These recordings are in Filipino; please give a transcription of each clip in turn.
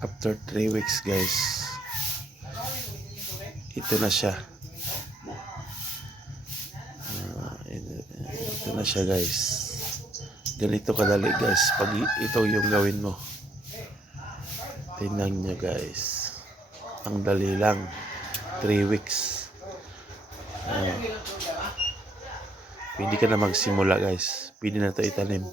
After 3 weeks guys, ito na siya. Ito na siya guys. Ganito kadali guys pag ito yung gawin mo. Tingnan nyo guys, ang dali lang. 3 weeks. Pwede ka na magsimula guys. Pwede na ito itanim.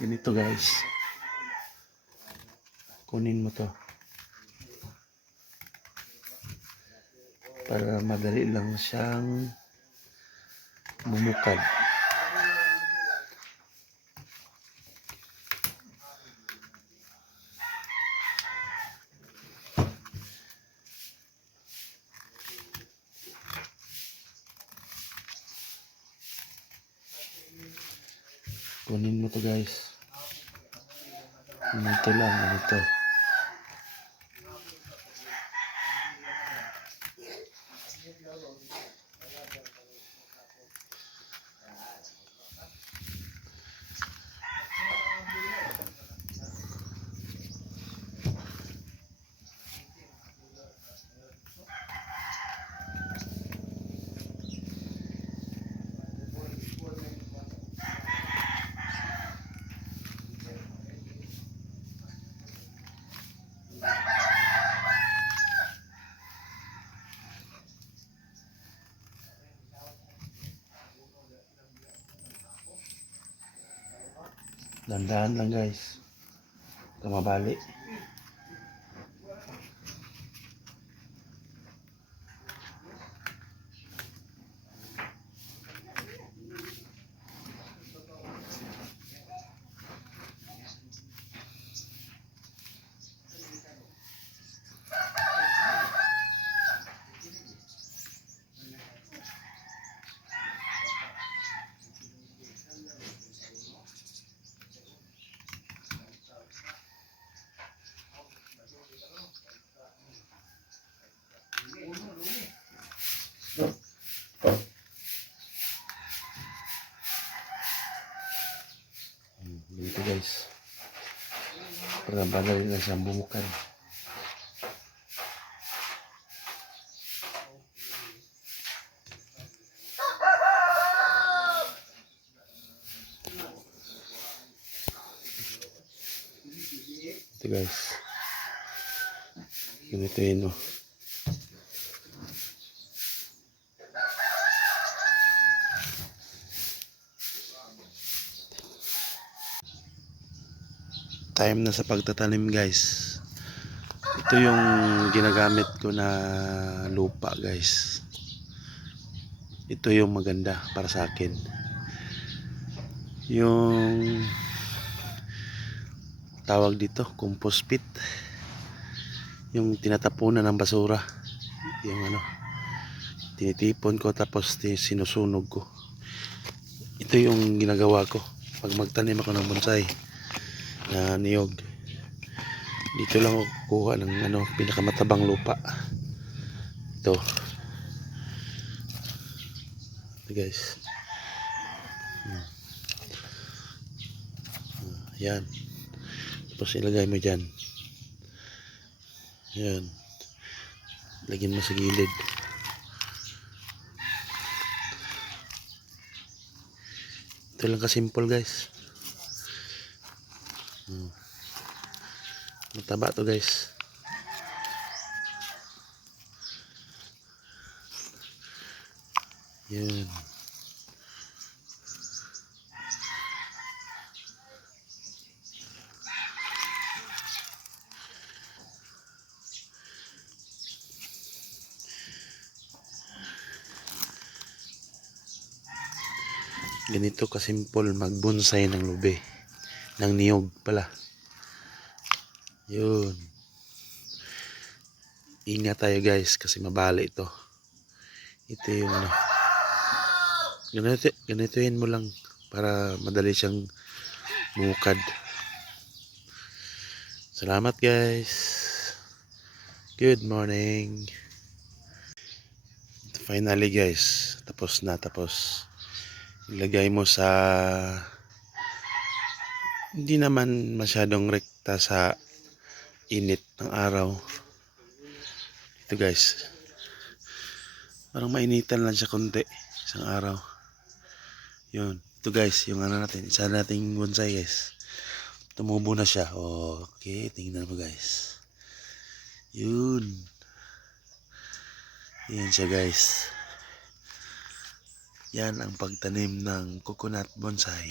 Ganito guys. Kunin mo to. Para madali lang siyang bumukad. Kunin mo to guys. Ganito lang, ganito. Dandahan lang guys. Kamabali. Dito guys. Para madali lang siyang bumukan. Ito guys. Ganito yun o. Time na sa pagtatanim guys. Ito yung ginagamit ko na lupa guys. Ito yung maganda para sa akin. Yung tawag dito, compost pit. Yung tinatapunan ng basura. Yung tinitipon ko tapos sinusunog ko. Ito yung ginagawa ko pag magtanim ako ng bonsai na niyog. Dito lang ako kukuha ng pinakamatabang lupa. Ito guys. Yan. Tapos ilagay mo dyan. Yan. Lagyan mo sa gilid. Ito lang kasimple guys. Mataba to guys. Yan. Ganito kasimple magbonsai ng lube. Ng niyog pala. Yun. Ingat tayo guys kasi mabali ito. Ito yung ganitoin mo lang para madali siyang bumukad. Salamat guys. Good morning. finally guys, tapos na. Tapos ilagay mo sa hindi naman masyadong rekta sa init ng araw. Ito guys, parang mainitan lang siya konti isang araw. Yun, ito guys, yung ano natin, isa nating bonsai guys, tumubo na siya. Okay, tingnan mo guys. Yun, yan siya guys. Yan ang pagtanim ng coconut bonsai.